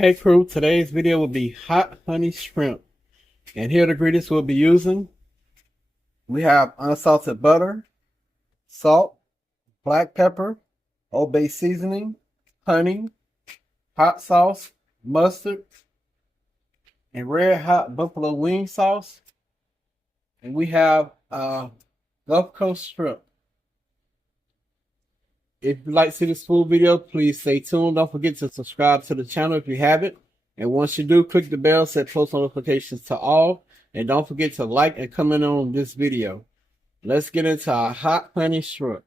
Hey crew, today's video will be hot honey shrimp. And here are the ingredients we'll be using. We have unsalted butter, salt, black pepper, Old Bay seasoning, honey, hot sauce, mustard, and red hot buffalo wing sauce. And we have Gulf Coast shrimp. If you'd like to see this full video, please stay tuned. Don't forget to subscribe to the channel if you haven't. And once you do, click the bell, set post notifications to all. And don't forget to like and comment on this video. Let's get into our hot honey shrimp.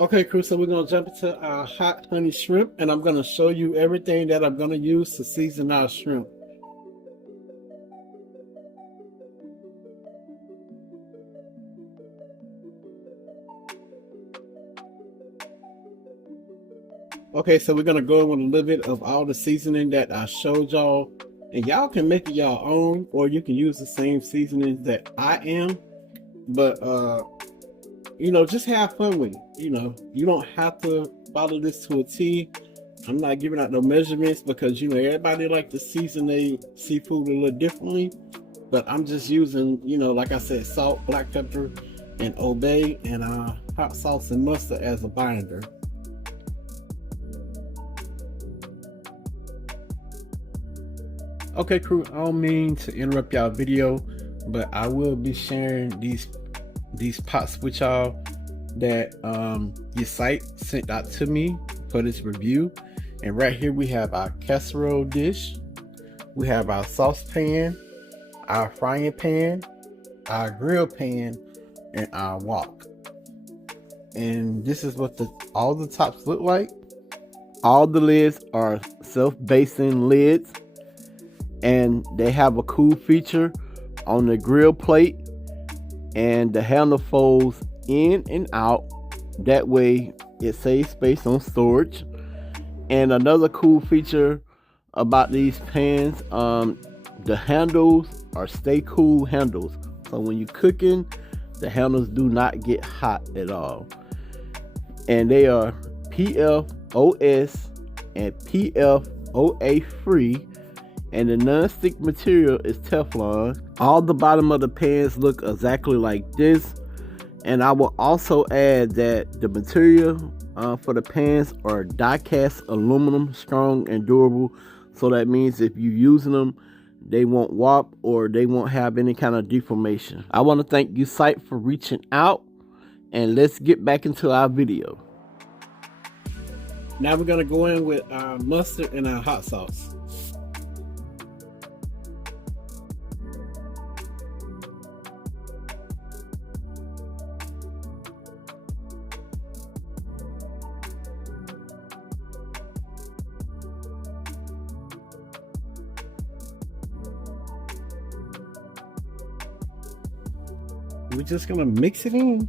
Okay, crew, so we're going to jump into our hot honey shrimp. And I'm going to show you everything that I'm going to use to season our shrimp. Okay, so we're going to go in with a little bit of all the seasoning that I showed y'all. And y'all can make it y'all own, or you can use the same seasonings that I am. But, you know, just have fun with it. You know, you don't have to follow this to a T. I'm not giving out no measurements because, you know, everybody like to season their seafood a little differently. But I'm just using, you know, like I said, salt, black pepper, and Old Bay, and hot sauce and mustard as a binder. Okay, crew, I don't mean to interrupt y'all video, but I will be sharing these pots with y'all that your site sent out to me for this review. And right here we have our casserole dish, we have our saucepan, our frying pan, our grill pan, and our wok. And this is what all the tops look like. All the lids are self-basting lids, and they have a cool feature on the grill plate, and the handle folds in and out. That way it saves space on storage. And another cool feature about these pans, the handles are stay cool handles, so when you're cooking, the handles do not get hot at all. And they are PFOS and PFOA free. And the non-stick material is Teflon. All the bottom of the pans look exactly like this. And I will also add that the material for the pans are die-cast aluminum, strong and durable. So that means if you're using them, they won't warp or they won't have any kind of deformation. I want to thank you, site, for reaching out. And let's get back into our video. Now we're going to go in with our mustard and our hot sauce. We're just gonna mix it in.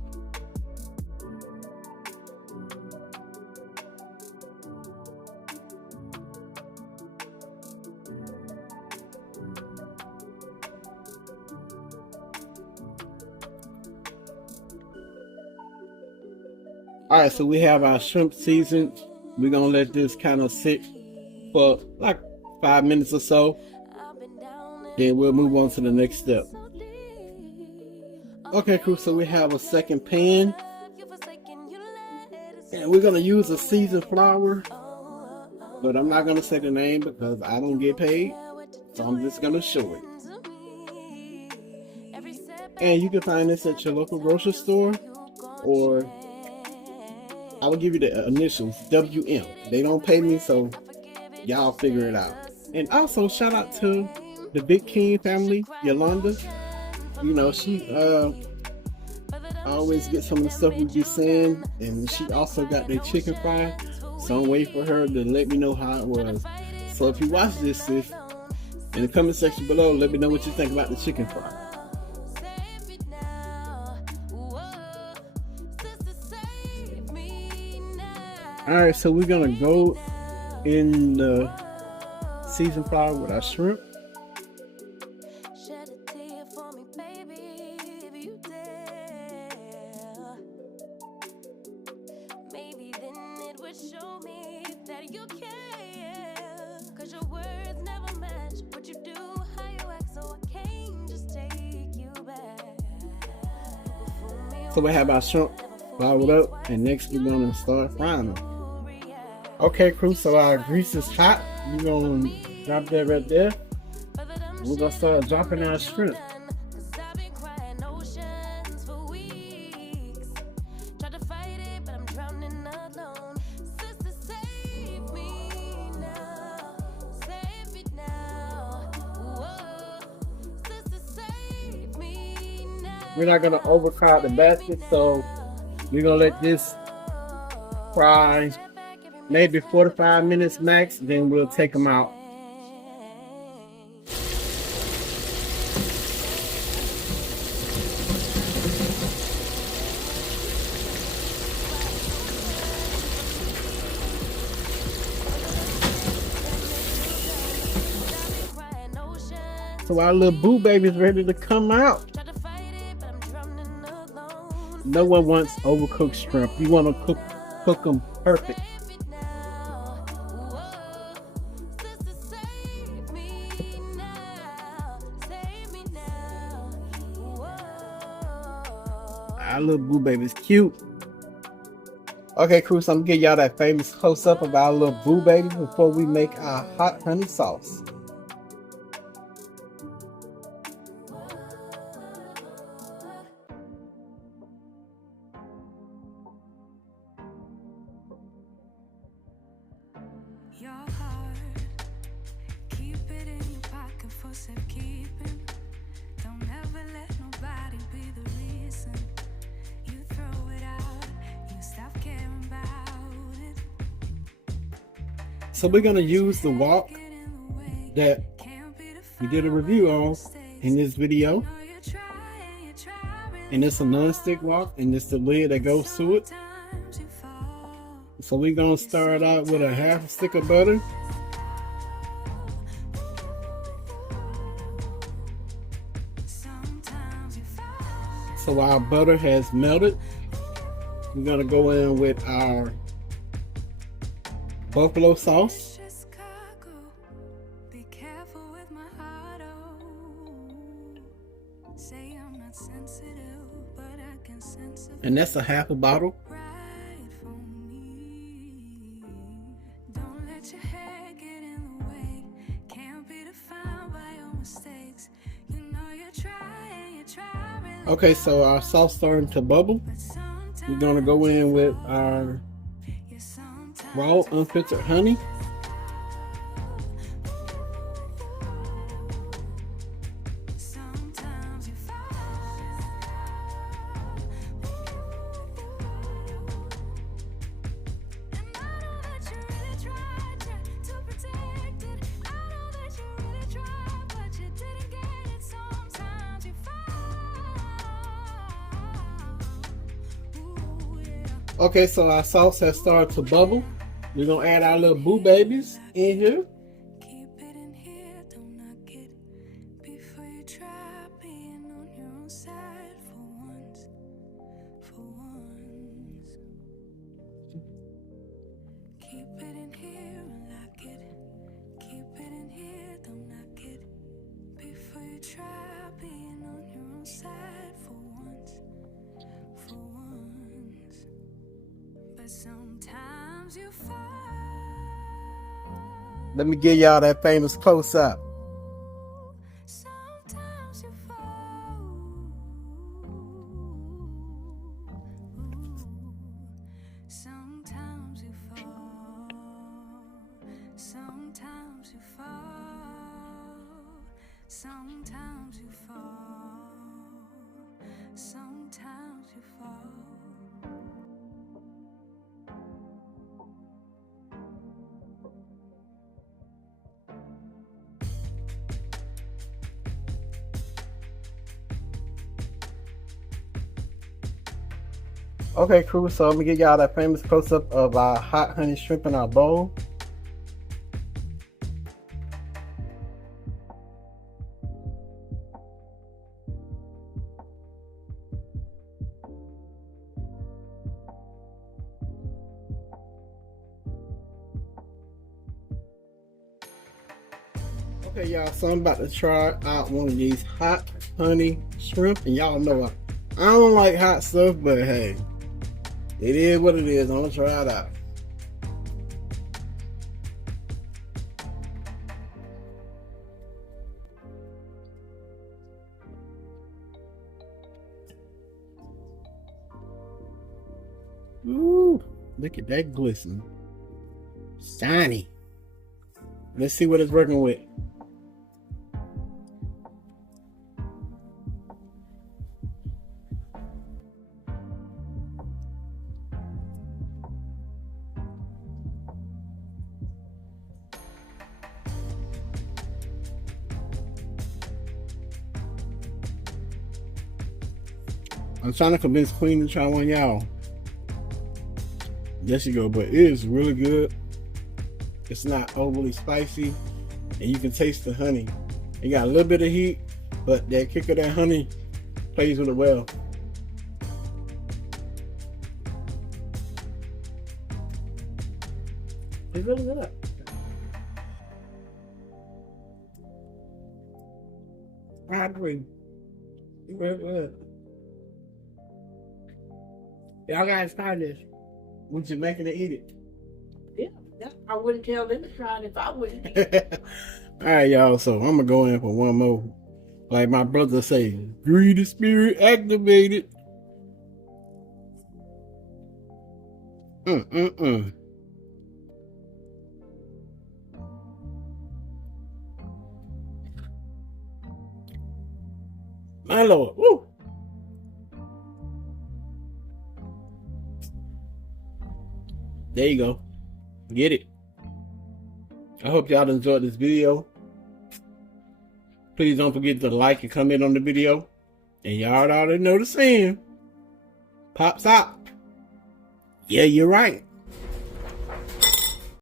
All right, so we have our shrimp seasoned. We're gonna let this kind of sit for like 5 minutes or so. Then we'll move on to the next step. Okay, crew, so we have a second pan, and we're gonna use a seasoned flour, but I'm not gonna say the name because I don't get paid, so I'm just gonna show it. And you can find this at your local grocery store, or I will give you the initials, WM. They don't pay me, so y'all figure it out. And also shout out to the Big King family, Yolanda. You know, she always get some of the stuff we be saying, and she also got their chicken fry, so I'm waiting for her to let me know how it was. So if you watch this, sis, in the comment section below, let me know what you think about the chicken fry. Alright, so we're gonna go in the seasoned flour with our shrimp. Maybe then it would show me that you care. So we have our shrimp bottled up, and next we're gonna start frying them. Okay, crew, so our grease is hot. We're gonna drop that right there. We're gonna start dropping our shrimp. We're not gonna overcrowd the basket, so we're gonna let this fry maybe 4 to 5 minutes max, then we'll take them out. So our little boo baby's ready to come out. No one wants overcooked shrimp. You want to cook them perfect. Our little boo baby's cute. Okay, crew, so I'm gonna give y'all that famous close-up of our little boo baby before we make our hot honey sauce. Your heart, keep it in your pocket for safekeeping. Don't ever let nobody be the reason you throw it out. You stop caring about it. So we're gonna use the wok that we did a review on in this video, and it's a non-stick wok, and it's the lid that goes to it. So we're gonna start out with a half a stick of butter. So our butter has melted. We're gonna go in with our buffalo sauce. And that's a half a bottle. Okay, so our sauce starting to bubble. We're gonna go in with our raw unfiltered honey. Okay, so our sauce has started to bubble. We're gonna add our little boo babies in here. Keep it in here, don't knock it before you try being on your own side for once. Keep it in here and lock it. Keep it in here, don't knock it before you try being on your own side for once. But sometimes you fall. Let me give y'all that famous close-up. Sometimes you fall. Sometimes you fall. Sometimes you fall. Sometimes you fall. Sometimes you fall. Okay, crew, so I'm gonna give y'all that famous close-up of our hot honey shrimp in our bowl. Okay, y'all, so I'm about to try out one of these hot honey shrimp. And y'all know I don't like hot stuff, but hey, it is what it is. I'm gonna try it out. Ooh, look at that glisten. Shiny. Let's see what it's working with. I'm trying to convince Queen to try one, y'all. There she go, but it is really good. It's not overly spicy, and you can taste the honey. It got a little bit of heat, but that kick of that honey plays with it well. It's really good. I agree. It's really good. Y'all guys try this. We should make it and eat it. Yeah, I wouldn't tell them to try it if I wouldn't eat it. Alright, y'all, so I'm gonna go in for one more. Like my brother say, greedy spirit activated. My Lord. Woo. There you go. Get it. I hope y'all enjoyed this video. Please don't forget to like and comment on the video. And y'all already know the saying. Pops out. Yeah, you're right.